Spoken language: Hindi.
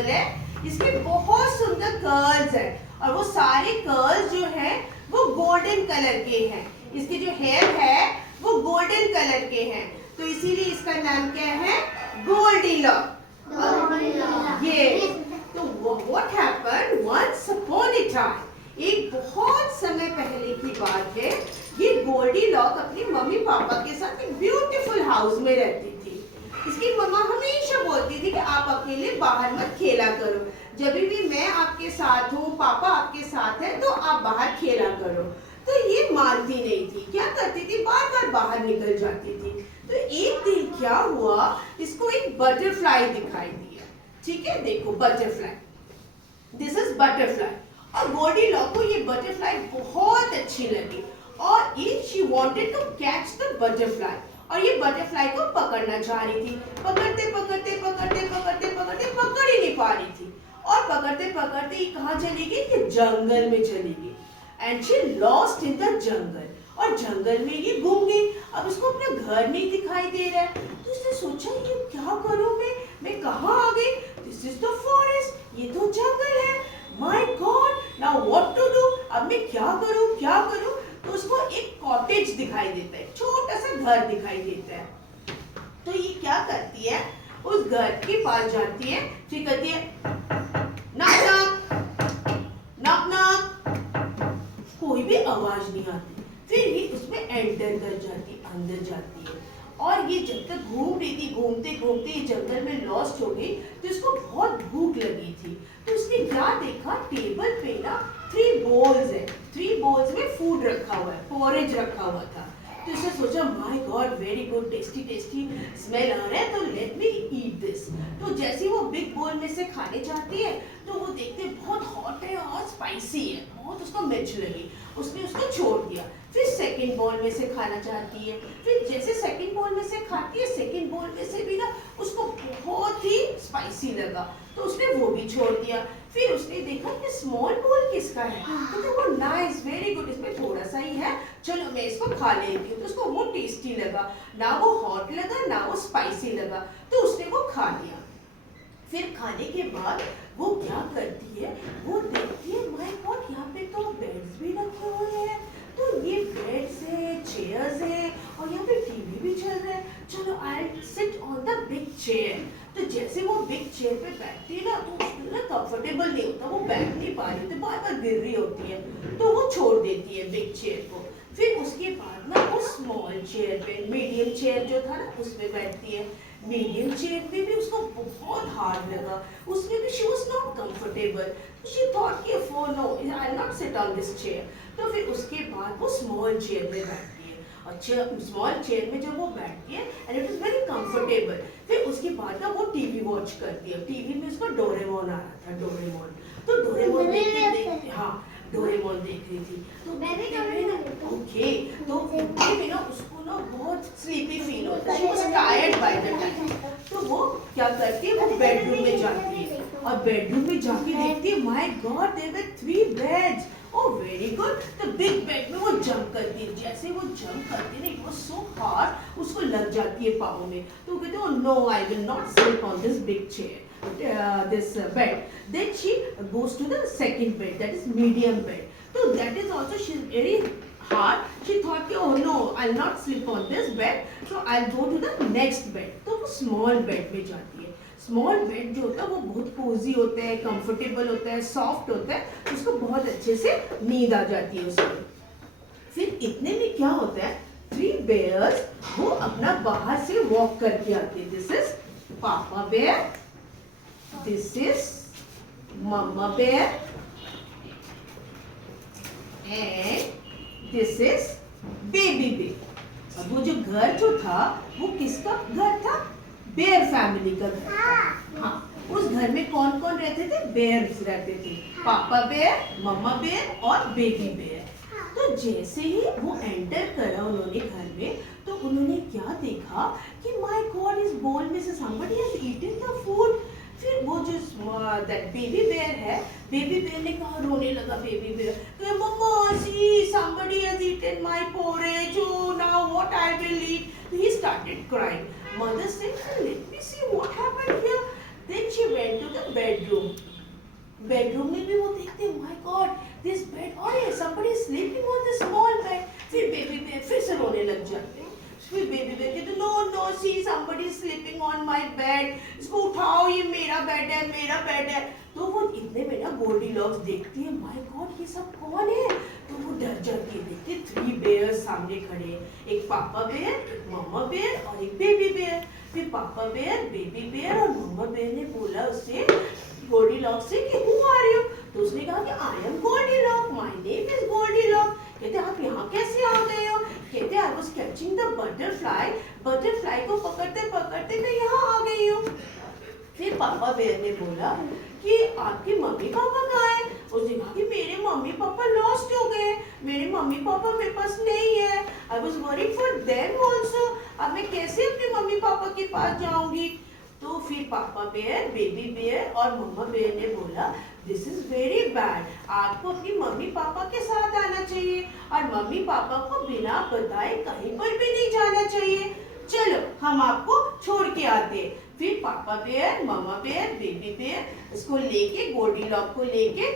गर्ल है, इसके बहुत सुंदर कर्ल्स है और वो सारे कर्ल्स जो है वो गोल्डन कलर के हैं। इसके जो हेयर है वो गोल्डन कलर के हैं, तो इसीलिए इसका नाम क्या है? गोल्डीलॉक। ये तो what happened once upon a time, एक बहुत समय पहले की बात है। ये गोल्डीलॉक अपनी मम्मी पापा के साथ एक ब्यूटीफुल हाउस में रहती थी। इसकी मम्मा हमेशा बोलती थी कि आप अकेले बाहर मत खेला करो, जब भी मैं आपके साथ हूँ, पापा आपके साथ है, तो आप बाहर खेला करो। तो ये मानती नहीं थी, क्या करती थी, बार बार बाहर निकल जाती थी। तो एक दिन क्या हुआ, इसको एक बटरफ्लाई दिखाई दिया। ठीक है, देखो बटरफ्लाई, दिस इज बटरफ्लाई। और गोल्डीलॉक को ये बटरफ्लाई बहुत अच्छी लगी और she wanted to catch the butterfly, और ये बटरफ्लाई को पकड़ना चाह रही थी। पकड़ते पकड़ते पकड़ते पकड़ते पकड़ते पकड़ ही नहीं पा रही थी, और पकड़ते पकड़ते ये कहाँ चली गई? ये जंगल में चली गई। And she lost in the jungle, और जंगल में ये गुम गई। अब इसको अपना घर नहीं दिखाई दे रहा है, तो इसने सोचा ये क्या करूं मैं कहाँ आ गई? दिस इज द फॉरेस्ट, ये तो जंगल है। My God, now what to do? अब मैं क्या करूं क्या करूं? तो उसको एक कॉटेज दिखाई देता है, छोटा सा घर दिखाई देता है। तो ये क्या करती है, उस घर के पास जाती है, फिर कहती है नॉक नॉक नॉक नॉक, कोई भी आवाज नहीं आती। फिर ये उसमें एंटर कर जाती, अंदर जाती है, और ये जब तक घूम रही थी, घूमते घूमते ये जंगल में लॉस्ट हो गई। तो इसको बहुत भूख लगी थी, तो उसने क्या देखा, टेबल पे ना 3 बोल्स है, 3 बोल्स में फूड रखा हुआ है, पोरेज रखा हुआ था। तो इसने सोचा my God, very good, tasty tasty smell आ रहा है, तो लेट मी ईट दिस। तो जैसे वो बिग बोल में से खाने जाती है, तो वो देखते बहुत हॉट है और स्पाइसी है, बहुत उसको मिर्च लगी, उसने उसको छोड़ दिया। फिर सेकंड बोल में से खाना चाहती है, फिर जैसे सेकंड बोल में से खाती है, सेकंड बोल में से भी ना उसको बहुत ही स्पाइसी लगा, तो उसने वो भी छोड़ दिया। फिर उसने देखा कि स्मॉल बोल किसका है, तो वो नाइस, वेरी गुड, इसमें थोड़ा सा ही है, चलो मैं इसको खा लेती हूँ। तो उसको वो टेस्टी लगा, ना वो हॉट लगा ना वो स्पाइसी लगा, तो उसने वो खा लिया। फिर खाने के बाद वो क्या करती है, वो देखती है माय गॉड, यहाँ पे तो बेड्स भी रखे हुए हैं, तो ये बेड्स है, चेयर्स है, और यहाँ पे टीवी भी चल रहा है, चलो I sit on the big chair. तो जैसे वो बिग चेयर पे बैठती है ना, तो उसको ना कंफर्टेबल नहीं होता, वो बैठ नहीं पा रही होती, बार बार गिर रही होती है, तो वो छोड़ देती है बिग चेयर को। फिर उसके बाद ना वो स्मॉल चेयर पे, मीडियम चेयर जो था ना उसमें बैठती है। मीडियम चेयर पे भी उसको बहुत हार्ड लगा, उसमें भी she was not comfortable, she thought कि for no I will not sit on this chair. तो फिर उसके बाद वो स्मॉल चेयर में बैठती है, और स्मॉल चेयर में जब वो बैठती है and it is very comfortable. फिर उसके बाद ना वो टीवी वॉच करती है, टीवी में उसका डोरेमोन आ रहा था, डोरेमोन, तो डोरेमोन देखते देखते, हाँ डोरेमोन देख रही थी, तो मैं भी ओके, तो उतने में ना उसको ना बहुत स्लीपी फील होता है, she was tired by the time. तो वो क्या करती है, वो बेडरूम में जाती है, और बेडरूम में जाके देखती है my God there were 3 beds, oh very good. तो बिग बेड में वो जंप करती है, जैसे वो जंप करती है ना, इट वाज सो हार्ड, उसको लग जाती है पाँव में, तो वो कहते हैं no I will not sleep on this big chair, this bed. Then she goes to the second bed, that is medium bed. So that is also, she's very hard. She thought oh no, I'll not sleep on this bed, so I'll go to the next bed. तो वो small bed में जाती है। स्मॉल बेड जो होता है वो बहुत कोजी होता है, कंफर्टेबल होता है, सॉफ्ट होता है, उसको बहुत अच्छे से नींद आ जाती है उसमें। फिर इतने में क्या होता है, 3 bears वो अपना बाहर से वॉक करके आते हैं। दिस इज पापा bear, this is mama bear, and this is baby bear. अब वो जो घर जो था वो किसका घर था? बेयर फैमिली का घर था। हाँ, उस घर में कौन कौन रहते थे? बेयर्स रहते थे, पापा बेयर, मम्मा बेयर और बेबी बेयर। तो जैसे ही वो एंटर करा उन्होंने घर में, तो उन्होंने क्या देखा कि माय गॉड, इस बोल में से somebody has eaten the food। फिर वो जो दैट बेबी बेयर है, बेबी बेयर ने कहा, रोने लगा बेबी बेयर, तो मम्मा सी somebody has eaten my porridge, oh now what I will eat। So he started crying. Mother said, let me see what happened here। Then she went to the bedroom. Bedroom में भी वो देखते हैं, माय गॉड दिस बेड, अरे somebody is sleeping on this small bed। फिर बेबी बेयर फिर से रोने लग जाते हैं। फिर बेबी बेयर कहते no no see somebody is sleeping on my bed, इसको उठाओ, ये मेरा बेड है, मेरा बेड है। तो वो इतने में ना गोल्डीलॉक्स देखती है, माय गॉड ये सब कौन है। तो वो डर जाती है, देखती 3 बेयर्स सामने खड़े, एक पापा बेयर, एक मम्मा बेयर और एक बेबी बेयर। फिर पापा बेयर, बेबी बेयर और मम्मा बेयर ने बोला उससे, गोल्डीलॉक्स से कि हु आर यू। तो उसने कहा कि I am Goldilock, my name is Goldilock. कहते आप यहाँ कैसे आ गए हो। कहते I was catching the butterfly, butterfly को पकड़ते पकड़ते मैं यहाँ आ गई हूँ। फिर पापा बेयर ने बोला कि आपके मम्मी पापा कहाँ हैं। उसने कहा कि मेरे मम्मी पापा लॉस्ट हो गए, मेरे मम्मी पापा मेरे पास नहीं है। I was worried for them also, अब मैं कैसे अपने मम्मी पापा के पास जाऊंगी। तो फिर पापा बेयर, बेबी बेयर और मम्मा बेयर ने बोला दिस इज वेरी बैड, आपको अपनी मम्मी पापा के साथ आना चाहिए और मम्मी पापा को बिना बताए कहीं पर भी नहीं जाना चाहिए। चलो हम आपको छोड़ के आते हैं। फिर पापा बेयर, मम्मा बेयर, बेबी बेयर इसको लेके, गोल्डीलॉक को लेके